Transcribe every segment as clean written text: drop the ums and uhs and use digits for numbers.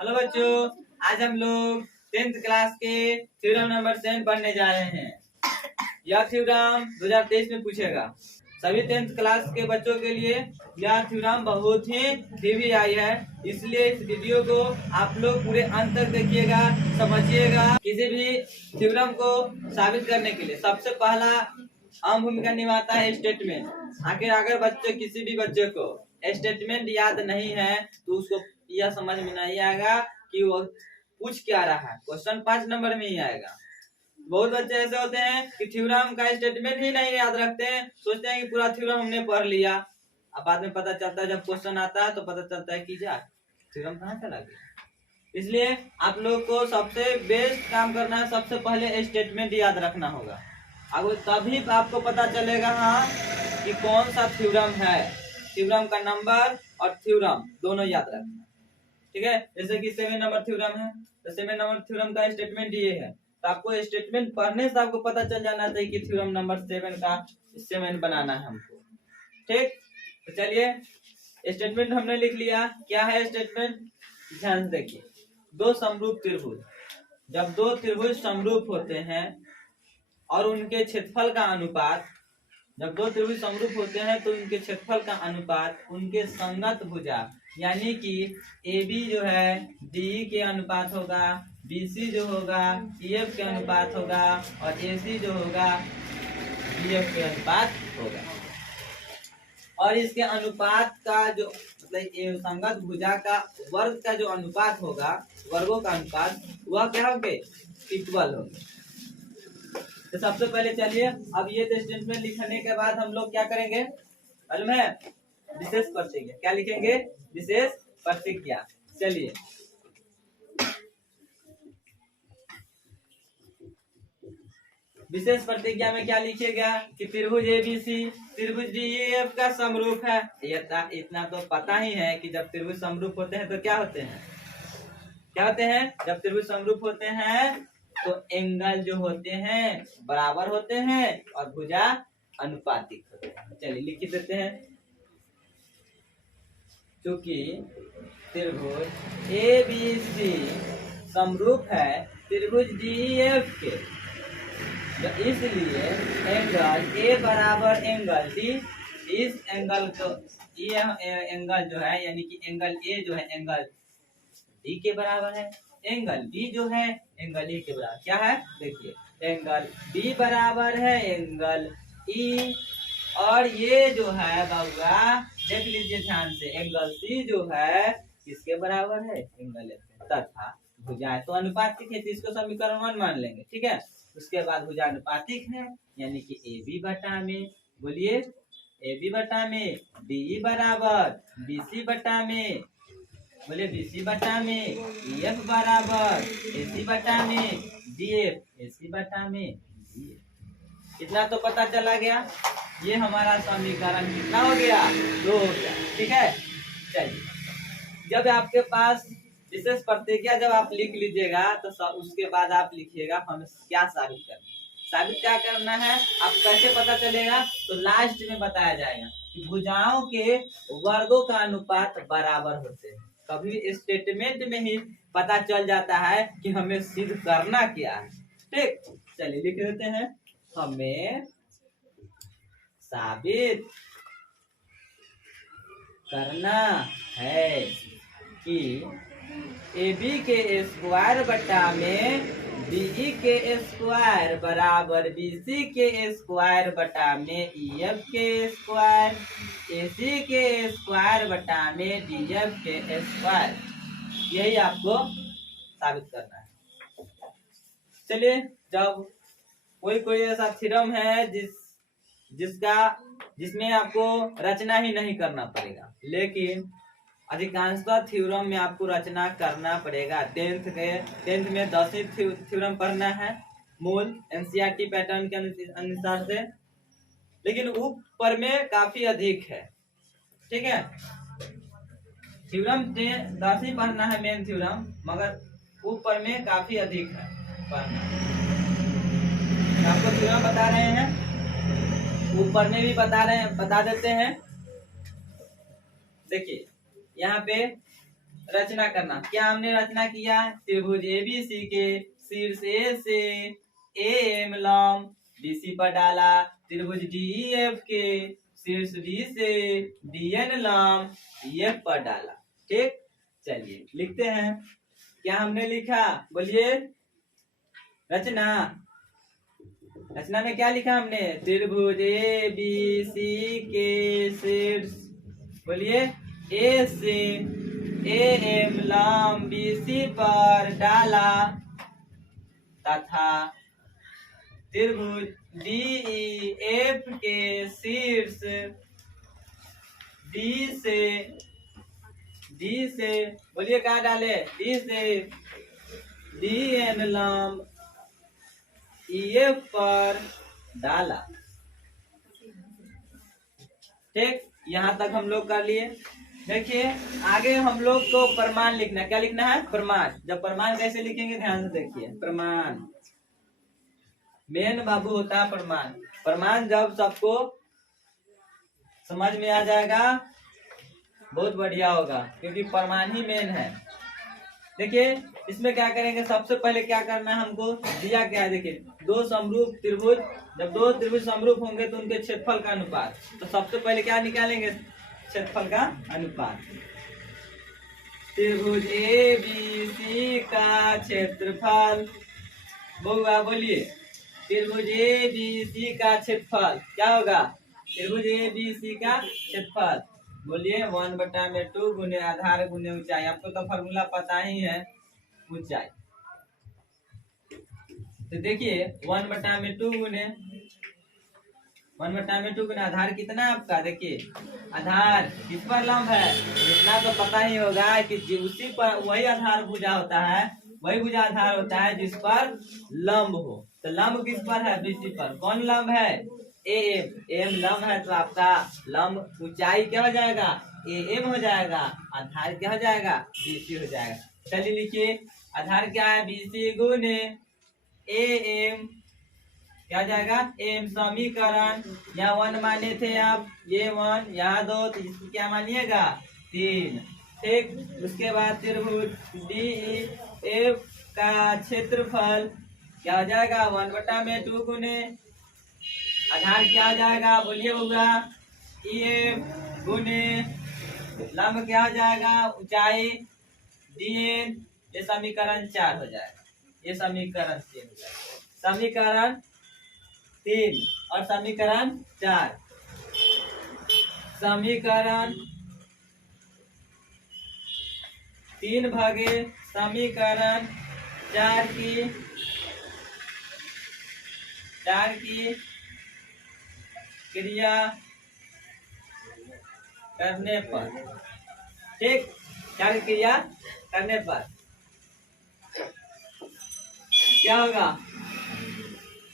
Hello बच्चों, आज हम लोग 10th क्लास के थ्योरम नंबर 10 पढ़ने जा रहे हैं। यह थ्योरम 2023 में पूछेगा। सभी 10th क्लास के बच्चों के लिए यह थ्योरम बहुत ही TVI है, इसलिए इस वीडियो को आप लोग पूरे अंत तक देखिएगा, समझिएगा। किसी भी थ्योरम को साबित करने के लिए सबसे पहला अहम भूमिका निभाता है स्टेटमेंट। आखिर अगर किसी भी बच्चे को स्टेटमेंट याद नहीं है तो उसको यह समझ में नहीं आएगा कि वो पूछ क्या रहा है। क्वेश्चन 5 नंबर में ही आएगा। बहुत बच्चे ऐसे होते हैं कि थ्योरम का स्टेटमेंट ही नहीं याद रखते हैं, सोचते हैं कि पूरा थ्योरम हमने पढ़ लिया। अब बाद में पता चलता है, जब क्वेश्चन आता है तो पता चलता है कि यार थ्योरम कहाँ चला गया। इसलिए आप लोग को सबसे बेस्ट काम करना है, सबसे पहले स्टेटमेंट याद रखना होगा। अब तभी आपको पता चलेगा हाँ कि कौन सा थ्योरम है। थ्योरम का नंबर और थ्योरम दोनों याद रखना, ठीक है। जैसे कि 7 नंबर थ्योरम है, तो 7 नंबर थ्योरम का स्टेटमेंट ये है, तो आपको स्टेटमेंट पढ़ने से आपको पता चल जाना चाहिए कि थ्योरम नंबर 7 का 7 बनाना है हमको, ठीक। तो चलिए स्टेटमेंट हमने लिख लिया। क्या है स्टेटमेंट, ध्यान से देखिए। दो समरूप त्रिभुज, जब दो त्रिभुज समरूप होते हैं और उनके क्षेत्रफल का अनुपात, जब दो त्रिभुज समरूप होते हैं तो उनके क्षेत्रफल का अनुपात उनके संगत भुजा यानी कि AB जो है DE के अनुपात होगा, BC जो होगा EF के अनुपात होगा और AC जो होगा BF के अनुपात होगा। और इसके अनुपात का जो मतलब संगत भुजा का वर्ग का जो अनुपात होगा, वर्गों का अनुपात, वह क्या होंगे, इक्वल होंगे। तो सबसे पहले चलिए अब ये स्टेटमेंट लिखने के बाद हम लोग क्या करेंगे, मालूम है, विशेष प्रतिज्ञा। क्या लिखेंगे, विशेष प्रतिज्ञा। चलिए विशेष प्रतिज्ञा में क्या लिखिएगा कि त्रिभुज ABC त्रिभुज DEF का समरूप है। इतना तो पता ही है कि जब त्रिभुज समरूप होते हैं तो क्या होते हैं, क्या होते हैं, जब त्रिभुज समरूप होते हैं तो एंगल जो होते हैं बराबर होते हैं और भुजा अनुपातिक होते हैं। चलिए लिख देते हैं। क्योंकि त्रिभुज ABC समरूप है त्रिभुज DEF के, तो इसलिए एंगल A बराबर एंगल D, इस एंगल को, ये एंगल जो है यानी कि एंगल A जो है एंगल D के बराबर है, एंगल B जो है एंगल E के बराबर। क्या है, देखिए एंगल B बराबर है एंगल E, और ये जो है बाबूआ देख लीजिए ध्यान से, एंगल C जो है किसके बराबर है, एंगल F के, तथा भुजाएं तो अनुपातिक है, तो इसको समीकरण 1 मान लेंगे, ठीक है। उसके बाद भुजा अनुपातिक है यानी कि AB बटा में, बोलिए AB बटा में DE बराबर BC बटा में, बोले BC बटा में EF बराबर AC बटा में DF, AC बटा में DF। इतना तो पता चला गया। ये हमारा समीकरण कितना हो गया, 2 हो गया, ठीक है। चलिए जब आपके पास विशेष प्रतिज्ञा जब आप लिख लीजिएगा तो उसके बाद आप लिखिएगा हमें क्या साबित करना है। साबित क्या करना है, आप कैसे पता चलेगा, तो लास्ट में बताया जाएगा कि भुजाओं के वर्गों का अनुपात बराबर होते हैं। कभी स्टेटमेंट में ही पता चल जाता है कि हमें सिद्ध करना क्या है, ठीक। चलिए लिख देते हैं, हमें साबित करना है कि AB के स्क्वायर बटा में DE के स्क्वायर बराबर BC के स्क्वायर बटा में EF के स्क्वायर, AC के स्क्वायर बटा में DF के स्क्वायर। यही आपको साबित करना है। चलिए जब कोई ऐसा थ्योरम है जिसमें आपको रचना ही नहीं करना पड़ेगा, लेकिन अधिकांशतः थ्योरम में आपको रचना करना पड़ेगा। 10th में 10 थ्योरम पढ़ना है मूल NCERT पैटर्न के अनुसार से, लेकिन ऊपर में काफी अधिक है, ठीक है। थ्योरम 10 ही पढ़ना है मेन थ्योरम, मगर ऊपर में काफी अधिक है पढ़ना। आपको थ्योरम बता रहे हैं, ऊपर में भी बता देते हैं। देखिए यहाँ पे रचना करना। क्या हमने रचना किया? त्रिभुज एबीसी के शीर्ष ए से एएम लंब बीसी पर डाला। त्रिभुज डीईएफ के शीर्ष डी से डीएन लंब ईएफ पर डाला। ठीक, चलिए लिखते हैं। क्या हमने लिखा? बोलिए। रचना, रचना में क्या लिखा हमने? त्रिभुज ए बी सी के शीर्ष, बोलिए, ए से ए एम लंब बी सी पर डाला तथा त्रिभुज डी ई एफ के शीर्ष डी से बोलिए कहाँ डाले? डी से डी एन लंब ईएफ पर डाला। ठीक, यहाँ तक हम लोग कर लिए। देखिए आगे हम लोग को प्रमाण लिखना। क्या लिखना है? प्रमाण। जब प्रमाण कैसे लिखेंगे ध्यान से देखिए। प्रमाण, मेन बाबू होता है प्रमाण। प्रमाण जब सबको समझ में आ जाएगा बहुत बढ़िया होगा, क्योंकि प्रमाण ही मेन है। देखिए इसमें क्या करेंगे, सबसे पहले क्या करना है हमको? दिया क्या है? देखिए दो समरूप त्रिभुज, जब दो त्रिभुज समरूप होंगे तो उनके क्षेत्रफल का अनुपात। तो सबसे पहले क्या निकालेंगे? क्षेत्रफल का अनुपात। त्रिभुज ए बी सी का क्षेत्रफल, बोलिए। त्रिभुज ए बी सी का क्षेत्रफल क्या होगा? त्रिभुज ए बी सी का क्षेत्रफल, बोलिए 1/2 गुने आधार गुने ऊंचाई। आपको तो फॉर्मूला पता ही है ऊंचाई। तो देखिए 1/2 गुने आधार कितना है आपका? देखिए आधार किस पर लंब है? इतना तो पता ही होगा कि उसी पर वही आधार भुजा होता है, वही भुजा आधार होता है जिस पर लंब हो। तो लंब किस पर है? बीसी पर। कौन लंब है? एम लंब है, तो आपका लंब ऊंचाई क्या हो जाएगा? एम हो जाएगा। आधार क्या हो जाएगा? बीसी हो जाएगा। चलिए लिखिए, आधार क्या है? बीसी गुने एम क्या हो जाएगा? एम समीकरण, यहाँ 1 माने थे आप, ये 1, यहाँ 2, तो इसको क्या मानिएगा? 3। ठीक, उसके बाद त्रिभुज डी एफ का क्षेत्रफल क्या हो जाएगा? 1/2 गुने आधार क्या हो जाएगा? बोलिए होगा EF गुने लंब क्या हो जाएगा? ऊंचाई DN। ये समीकरण 4 हो जाएगा। ये समीकरण 3 हो जाएगा। समीकरण 3 और समीकरण 4। समीकरण 3 भागे समीकरण 4 की क्रिया करने पर, ठीक, 4 की क्रिया करने पर क्या होगा?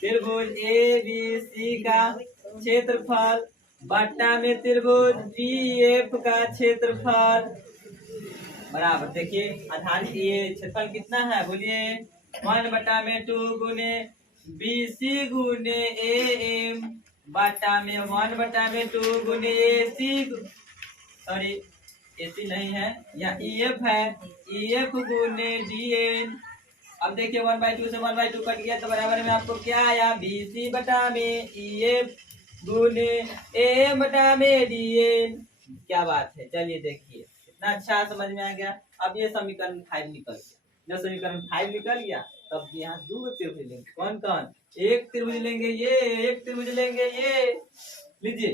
त्रिभुज ए बी सी का क्षेत्रफल बट्टा में त्रिभुज डी एफ का क्षेत्रफल बराबर। देखिए आधार की ये क्षेत्रफल कितना है? बोलिए 1/2 गुने BC गुने AM बटा में 1/2 गुने AC, सॉरी AC नहीं है, यहाँ EF है, EF गुने DN। अब देखिए 1/2 से 1/2 कट गया तो बराबर में आपको क्या आया? BC बटा में EF गुने AM बटा में DN। क्या बात है, चलिए देखिए इतना अच्छा समझ में आ गया। अब ये समीकरण 5 निकल गया। जब समीकरण 5 निकल गया तब यहाँ 2 त्रिभुज लेंगे। कौन कौन? एक त्रिभुज लेंगे ये, एक त्रिभुज लेंगे ये। लीजिए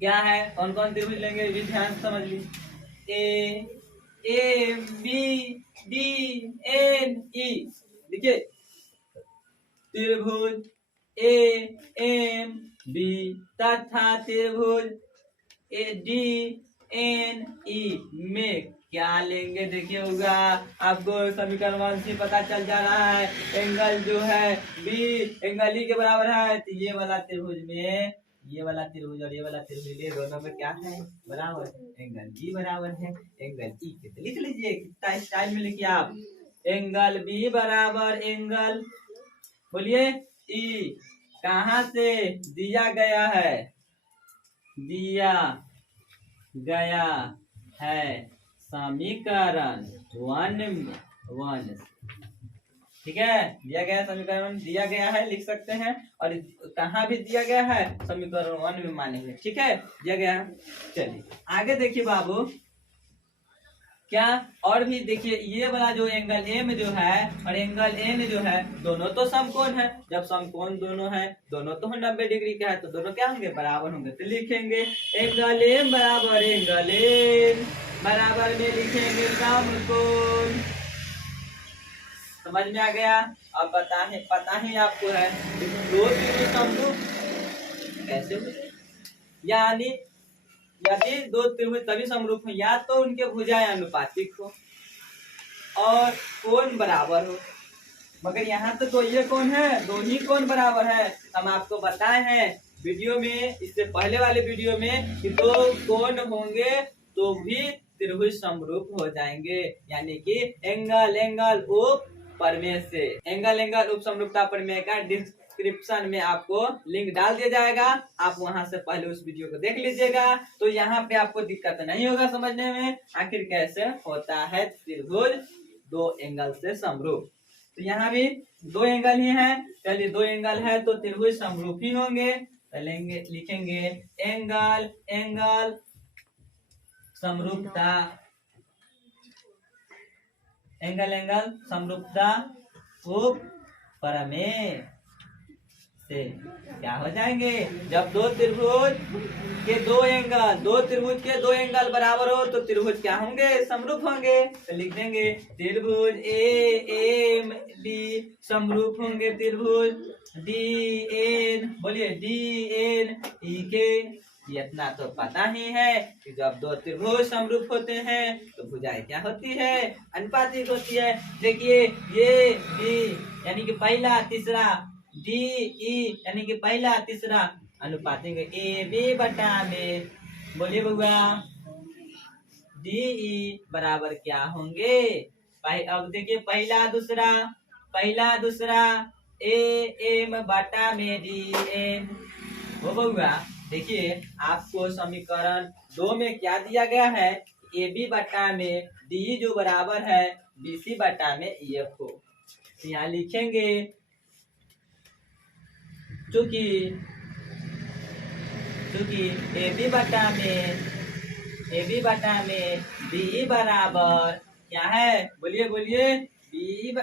क्या है, कौन कौन त्रिभुज लेंगे ये ध्यान से समझ लीजिए। A B D N E। देखिए त्रिभुज A M B तथा त्रिभुज D N E में क्या लेंगे? देखिए होगा आपको समीकरण 1 से पता चल जा रहा है। एंगल जो है बी एंगल ई के बराबर है, तो ये वाला त्रिभुज में ये वाला त्रिभुज और ये वाला त्रिभुज ये दोनों में क्या है? बराबर। एंगल बी बराबर है एंगल ई के। तो लिख लीजिए कितना स्टाइल में लिखिए आप। एंगल बी बराबर एंगल, बोलिए ई कहाँ से दिया गया है? दिया गया है समीकरण वन, ठीक है। दिया गया समीकरण दिया गया है, लिख सकते हैं। और कहाँ भी दिया गया है, समीकरण 1 में मानेंगे, ठीक है, दिया गया है। चलिए आगे देखिए बाबू, क्या और भी देखिए, ये वाला जो एंगल ए में जो है और एंगल ए में जो है, दोनों तो समकोण है। जब समकोण दोनों है, दोनों तो 90 डिग्री का है, तो दोनों क्या होंगे, बराबर होंगे। तो लिखेंगे एंगल ए बराबर एंगल ए, बराबर में लिखेंगे समकोण। समझ में आ गया। अब पता ही आपको है दो त्रिभुज समरूप कैसे होते, यानी यदि दो त्रिभुज तभी समरूप हो या तो उनके भुजाएं अनुपातिक हो और कोण बराबर हो। मगर यहाँ तो ये कोण है, दो ही कोण बराबर है। हम आपको बताए हैं वीडियो में, इससे पहले वाले वीडियो में, कि दो कोण होंगे तो भी त्रिभुज समरूप हो जाएंगे, यानी कि एंगल उप प्रमेय से। एंगल उप समरूपता प्रमेय का डिस्क्रिप्शन में आपको लिंक डाल दिया जाएगा, आप वहां से पहले उस वीडियो को देख लीजिएगा। तो यहाँ पे आपको दिक्कत नहीं होगा समझने में, आखिर कैसे होता है त्रिभुज दो एंगल से समरूप। तो यहाँ भी दो एंगल ही है, चलिए दो एंगल है तो त्रिभुज समरूप ही होंगे। चलेंगे लिखेंगे एंगल समरूपता, एंगल समरूपता उप प्रमेय से क्या हो जाएंगे, जब दो त्रिभुज के दो एंगल बराबर हो तो त्रिभुज क्या होंगे, समरूप होंगे। तो लिख देंगे त्रिभुज एम डी समरूप होंगे त्रिभुज डी एन, बोलिए डी एन ई के। इतना तो पता ही है कि जब दो त्रिभुज समरूप होते हैं तो भुजाएं क्या होती है, अनुपातिक होती है। देखिए ये बी यानी कि पहला तीसरा, डी ई यानी कि पहला तीसरा अनुपातिक, ए बी बटा में, बोलिए बउआ डी ई बराबर क्या होंगे। अब देखिए पहला दूसरा ए एम बटा में डी एन। हो बउआ देखिए आपको समीकरण 2 में क्या दिया गया है, ए बी बटा में डी जो बराबर है बी सी बटा में ई एफ हो। यहाँ लिखेंगे चूंकि ए बी बटा में डी बराबर क्या है, बोलिए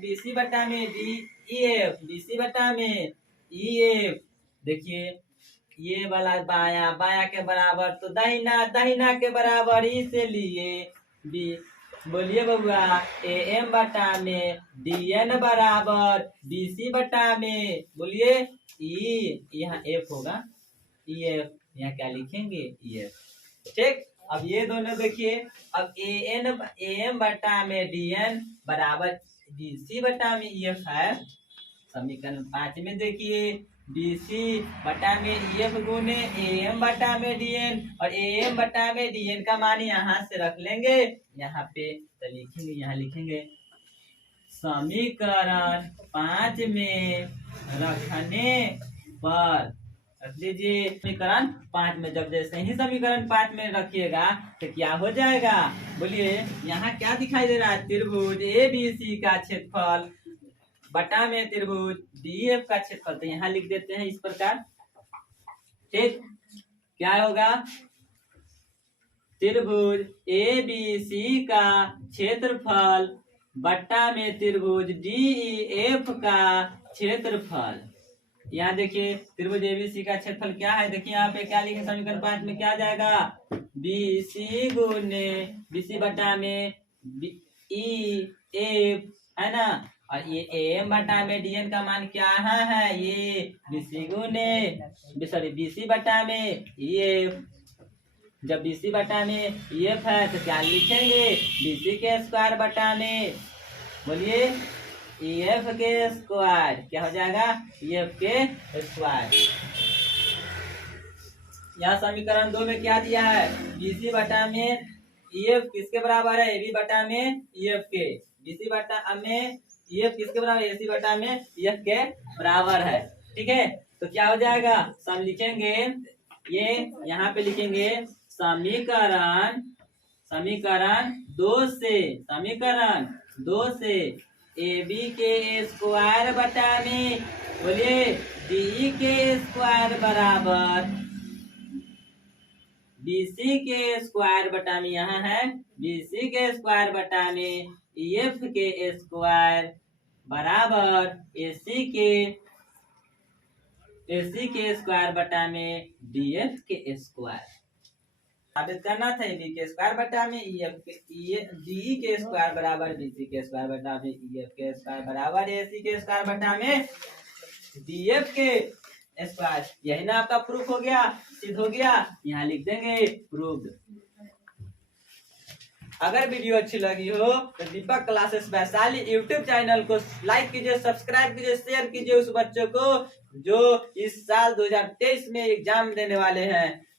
बी सी बटा में D E F, B C बटा में ई एफ। देखिए ये वाला बाया के बराबर तो दाहिना के बराबर ही से लिए बी, बोलिए बउआ ए एम बटा में डी एन बराबर बी सी बटा में, बोलिए ई, यहाँ एफ होगा ई एफ, यहाँ क्या लिखेंगे ई एफ, ठीक। अब ये दोनों देखिए, अब ए एम बटा में डी एन बराबर बी सी बटा में ई एफ है। समीकरण 5 में देखिए BC बटा में EF गुने AM बटा में DN, और AM बटा में DN का मान यहाँ से रख लेंगे यहाँ पे, तो लिखेंगे समीकरण 5 में रखने पर, रख लीजिए समीकरण 5 में। जब जैसे ही समीकरण 5 में रखिएगा तो क्या हो जाएगा, बोलिए यहाँ क्या दिखाई दे रहा है, त्रिभुज ABC का क्षेत्रफल बटा में त्रिभुज DF का क्षेत्रफल। तो यहाँ लिख देते हैं इस प्रकार, ठीक। क्या होगा, त्रिभुज ABC का क्षेत्रफल बटा में त्रिभुज DEF का क्षेत्रफल। यहाँ देखिए त्रिभुज ABC का क्षेत्रफल क्या है, देखिए यहाँ पे क्या लिखे समीकरण 5 में, क्या जाएगा BC गुने BC बटा में EF है ना, और ये AM बटा में DN का मान क्या है, ये BC बटा में EF। जब BC बटा में EF है तो क्या लिखेंगे, BC के स्क्वायर बटा में, बोलिए EF के स्क्वायर, क्या हो जाएगा EF के स्क्वायर। यहाँ समीकरण 2 में क्या दिया है, BC बटा में EF किसके बराबर है, AB बटा में EF के, BC बटा में EF किसके बराबर, AC बटा में EF के बराबर है, ठीक है। तो क्या हो जाएगा, सम लिखेंगे, ये यहाँ पे लिखेंगे समीकरण समीकरण दो से ए बी के स्क्वायर बटा में बोलिए डी के स्क्वायर बराबर बीसी के स्क्वायर बटा में, यहाँ है बीसी के स्क्वायर बटा में एफ के स्क्वायर बराबर एसी के स्क्वायर बटा में डीएफ के स्क्वायर साबित करना था। बी के स्क्वायर बटा में डी के स्क्वायर बराबर बीसी के स्क्वायर बटा में ईएफ के स्क्वायर बराबर एसी के स्क्वायर बटा में डीएफ के स्क्वायर। यही ना आपका प्रूफ हो गया, सिद्ध हो गया। यहाँ लिख देंगे प्रूव्ड। अगर वीडियो अच्छी लगी हो तो दीपक क्लासेस वैशाली यूट्यूब चैनल को लाइक कीजिए, सब्सक्राइब कीजिए, शेयर कीजिए उस बच्चों को जो इस साल 2023 में एग्जाम देने वाले हैं।